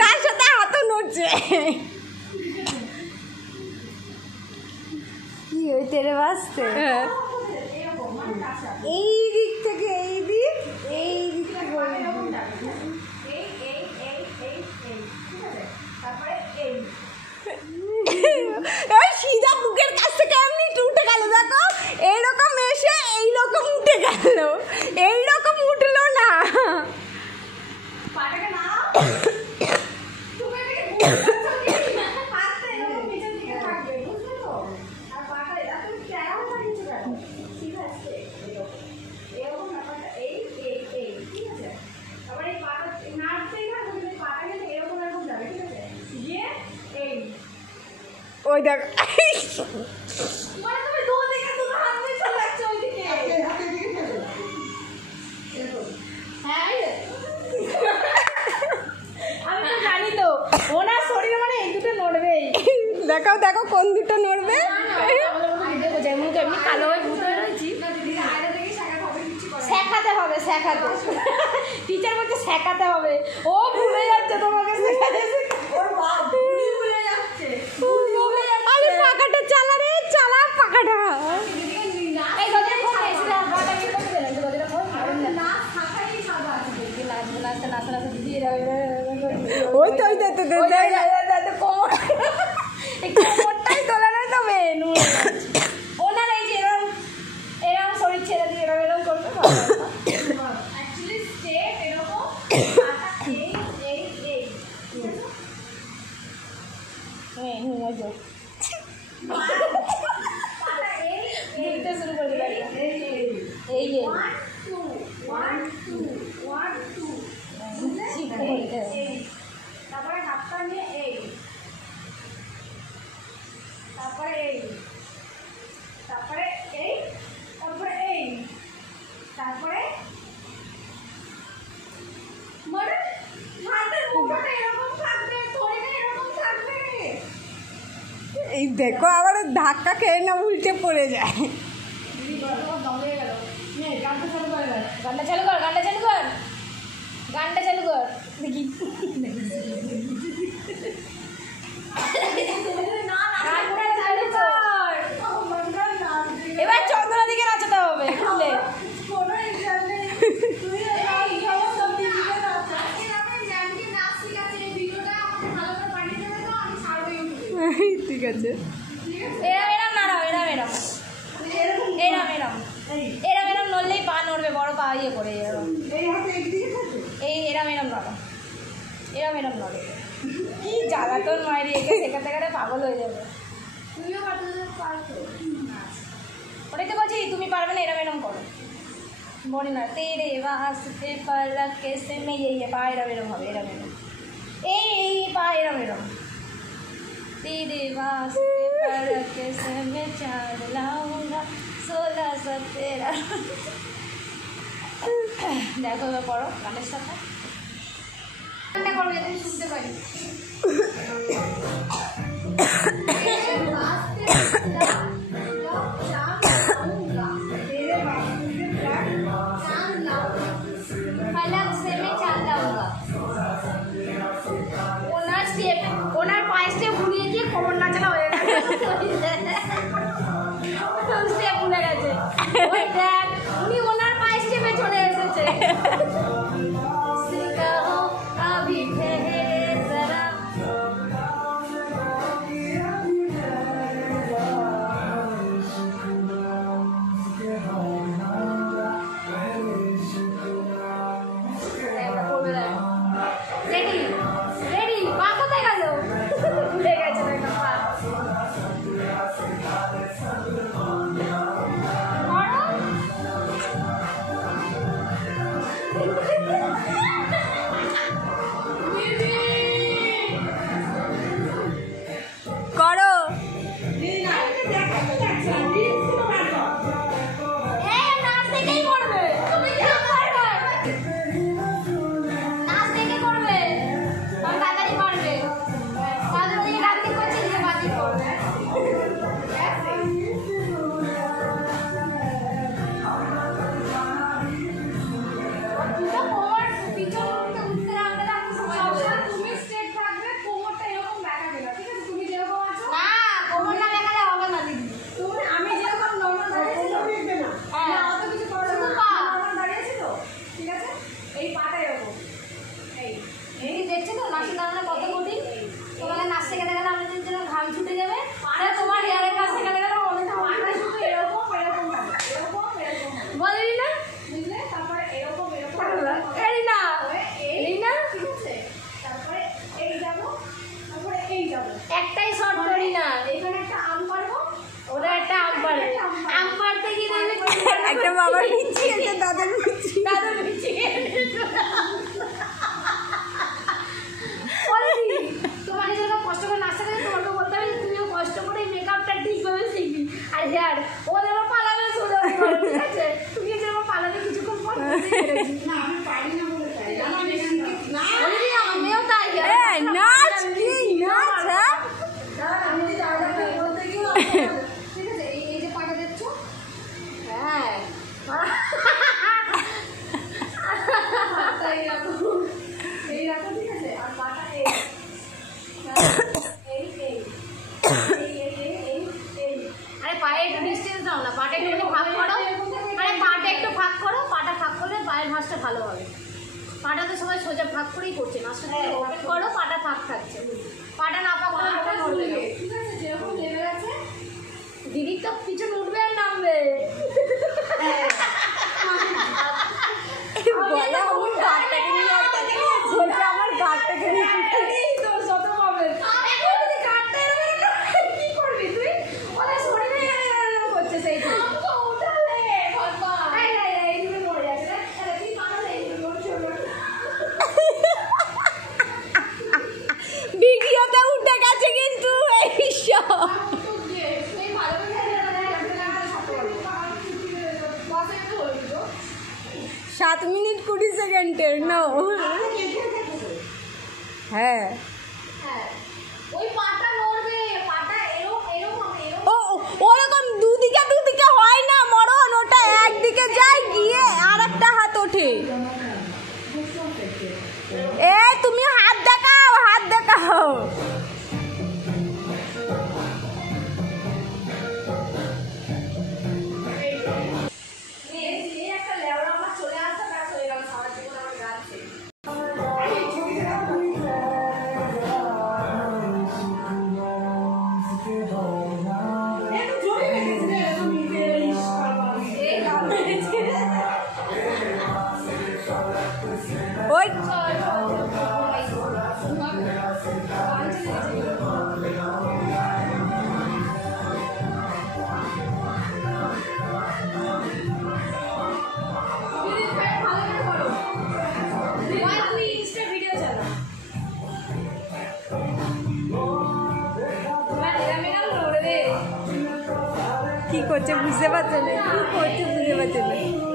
তার সাথে হাতও নড়ছে। কি হইতে রে বাঁচতে? এই দিক থেকে এই দিক, এই দিক থেকে সিধা বুকের কাছ থেকে এমনি উঠে গেল। দেখো এইরকম এসে এইরকম উঠে গেল, এইরকম উঠলো না। ওই দেখ দেখাও দেখো কোন দুটো নড়বে। শেখাতে হবে, শেখাতে টিচার বলছে শেখাতে হবে। ও ভুলে যাচ্ছে তোমাকে শেখাতে। আরে পাখাটা চালা রে, চালা পাখাটা। ওই তো কোমরটাই তোলা নেই তো মেন ওনার এই যে এরকম এরকম শরীর ছেড়ে দিয়ে এরকম এরকম করবে। শুরু করে দিল এই যে তারপরে হাতটা নিয়ে এই, তারপরে এই, তারপরে এই, তারপরে এই, তারপরে মানে হাতের মুখটা এরকম থাকবে, শরীরটা এরকম থাকবে। এই দেখো আবার ধাক্কা খেয়ে না উল্টে পড়ে যায়। গানটা চালু কর, গানটা চালু কর, গানটা চালু কর, গানটা চালু কর দেখি। এবার চন্দ্রা দিকে নাচাতে হবে খুলে। ঠিক আছে এরম এরম নাড়াও, এরম এরম এরম এরম এরম এরম নড়লেই পা নড়বে, বড় পা ইয়ে করে এরম এই এরম এরম নড়ো, এরম এরম নড়ে। কি জ্বালাতন মায়ের, একে শেখাতে গেলে পাগল হয়ে যাবে। তুমিও পারছো, ওটাই তো বলছি তুমি পারবে না, এরম এরম করো। বলি না তেরে वास्ते पलक कैसे में ये पा एरम एरम হবে, এরম এরম এই পা এরম এরম। तेरे वास्ते पलक कैसे मैं चाँद लाऊंगा 16-17। দেখো এবার পড়ো গানের সাথে করবো যাতে শুনতে পারি। ওনার পায়ে স্টেপ ভুলিয়ে গিয়ে কোমর নাচানো হয়ে গেছে, স্টেপ ভুলে গেছে। উনি ওনার পায়ে স্টেপে চলে এসেছে। রেডি রেডি পা কোথায় গেল, ভুলে গেছে। আর যার ও যেন পালাবে সোজা ঠিক আছে তুমি যেন পালাবে কিছুক্ষণ পর না আমি পারি না বলে তাই না আমিও তাই নাচ কি নাচ আমি যদি আলাদা বলতে গিয়ে ঠিক আছে এই যে পাটা দেখছো হ্যাঁ এই রাখো ঠিক আছে আর পাটা আরে পায়ে একটু ডিস্টেন্স দাও না পাটা একটু ভাগ করো আরে পাটা একটু ভাগ করো পাটা ভাগ করলে পায়ের ভাঁজটা ভালো হবে পাটা তো সবাই সোজা ভাগ করেই করছে মাঝখানে ওপেন করো পাটা ভাগ থাকছে পাটা না পাক করলে ওটা নড়বে না ঠিক আছে যেরকম লেভেল আছে দিদি তো পিছনে উঠবে আর নামবে বলে আমার গাড়টাকে নিয়ে বলছে আমার গাড়টাকে নিয়ে তোর যত পাবে যদি কাটতে কি করবি তুই ওদের শরীরে করছে সেই উঠালে এইগুলো মরে যাচ্ছে তুই পাঠালে এইগুলো ভিডিওতে উঠে গেছে কিন্তু এইসব 7 মিনিট 20 সেকেন্ডের না হ্যাঁ ওই পাটা নড়বে পাটা এরকম ওরকম দুদিকে হয় না মরণ ওটা একদিকে যায় গিয়ে আর একটা হাত ওঠে এ তুমি হাত দেখাও ওই কি করছে বুঝতে পারছে না কি করছে বুঝতে পারছে না